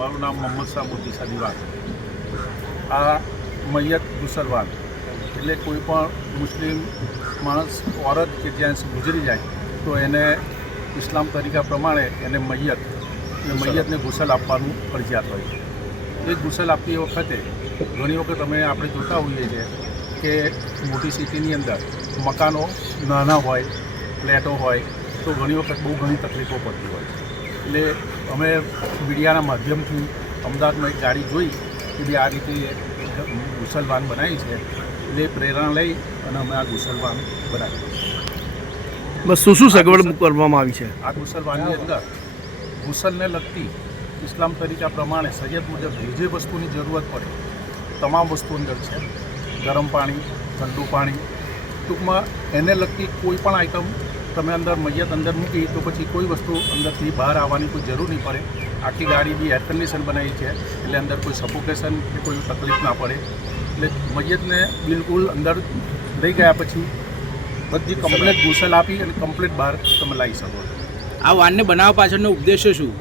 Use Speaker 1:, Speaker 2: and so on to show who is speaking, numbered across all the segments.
Speaker 1: મારું નામ મોહમ્મદ શાહ મોતી સાદીવાન આ મૈયત ગુસલવાન એટલે કોઈ પણ મુસ્લિમ માણસ ઓરત કે જ્યાં ગુજરી જાય તો એને ઇસ્લામ તરીકા પ્રમાણે એને મૈયત એટલે મૈયતને ગુસલ આપવાનું ફરજિયાત હોય છે. એ ગુસલ આપતી વખતે ઘણી વખત અમે આપણે જોતા હોઈએ છીએ કે મોટી સિટીની અંદર મકાનો નાના હોય ફ્લેટો હોય તો ઘણી વખત બહુ ઘણી તકલીફો પડતી હોય છે. એટલે અમે મીડિયાના માધ્યમથી અમદાવાદમાં એક ગાડી જોઈ કે ભાઈ આ રીતે ગુસલવાન બનાવી છે. એટલે પ્રેરણા લઈ અને અમે આ ગુસલવાન બનાવી
Speaker 2: બસ શું શું સગવડ કરવામાં આવી છે?
Speaker 1: આ ગુસલવાનની અંદર ગુસલને લગતી ઇસ્લામ તરીકા પ્રમાણે સૈયદ મુજબ જે જે વસ્તુની જરૂરત પડે તમામ વસ્તુ અંદર છે. ગરમ પાણી ઠંડુ પાણી ટૂંકમાં એને લગતી કોઈ પણ આઈટમ તમે અંદર મૈયત અંદર મૂકી તો પછી કોઈ વસ્તુ અંદરથી બહાર આવવાની કોઈ જરૂર નહીં પડે. આખી ગાડી બી એર કન્ડિશન બનાવી છે એટલે અંદર કોઈ સફોકેશન કે કોઈ તકલીફ ના પડે. એટલે મૈયતને બિલકુલ અંદર લઈ ગયા પછી બધી કમ્પ્લેટ ગુસલ આપી અને કમ્પ્લેટ બહાર તમે લાવી શકો
Speaker 3: આ વાનને બનાવવા પાછળનો ઉદ્દેશ્ય શું?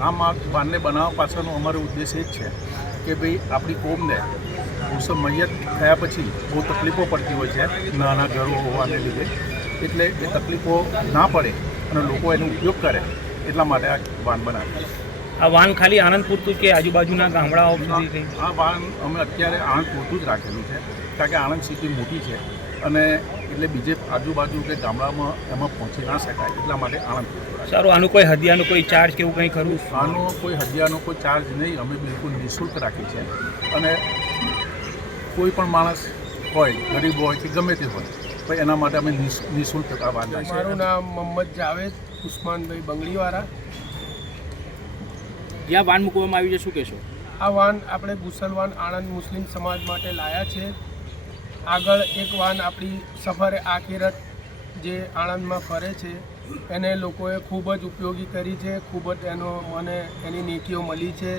Speaker 1: આ વાનને બનાવવા પાછળનો અમારો ઉદ્દેશ એ જ છે કે ભાઈ આપણી કોમને ગુસલ મૈયત થયા પછી બહુ તકલીફો પડતી હોય છે નાના ઘરો હોવાને લીધે. એટલે એ તકલીફો ના પડે અને લોકો એનો ઉપયોગ કરે એટલા માટે આ વાન બનાવી
Speaker 4: આ વાન ખાલી આનંદ પૂરતું કે આજુબાજુના ગામડાઓ સુધી
Speaker 1: આ વાન અમે અત્યારે આણંદ પૂરતું જ રાખેલું છે કારણ કે આણંદ સિટી મોટી છે અને એટલે બીજે આજુબાજુ કે ગામડામાં એમાં પહોંચી ના શકાય એટલા માટે આણંદ પૂરતું
Speaker 4: સારું આનું કોઈ હદિયાનો કોઈ ચાર્જ કે એવું કંઈ ખરું?
Speaker 1: આનો કોઈ હદિયાનો કોઈ ચાર્જ નહીં અમે બિલકુલ નિઃશુલ્ક રાખી છે અને કોઈ પણ માણસ હોય ગરીબ હોય કે ગમે તે હોય તો એના માટે અમે નિઃશુલ્ક આ છે.
Speaker 5: મારું નામ મોહમ્મદ જાવેદ ઉસ્માનભાઈ બંગડીવાળા.
Speaker 3: જ્યાં વાન મૂકવામાં આવ્યું છે? શું કહેશો?
Speaker 5: આ વાન આપણે ગુસલવાન આણંદ મુસ્લિમ સમાજ માટે લાયા છે. આગળ એક વાન આપણી સફરે આખિરત જે આણંદમાં ફરે છે એને લોકોએ ખૂબ જ ઉપયોગી કરી છે ખૂબ જ એનો મને એની નીતિઓ મળી છે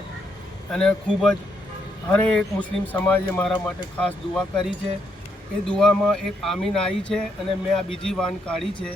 Speaker 5: અને ખૂબ જ હરેક મુસ્લિમ સમાજે મારા માટે ખાસ દુઆ કરી છે. એ દુઆમાં એક આમીન આવી છે અને મેં આ બીજી વાન કાઢી છે.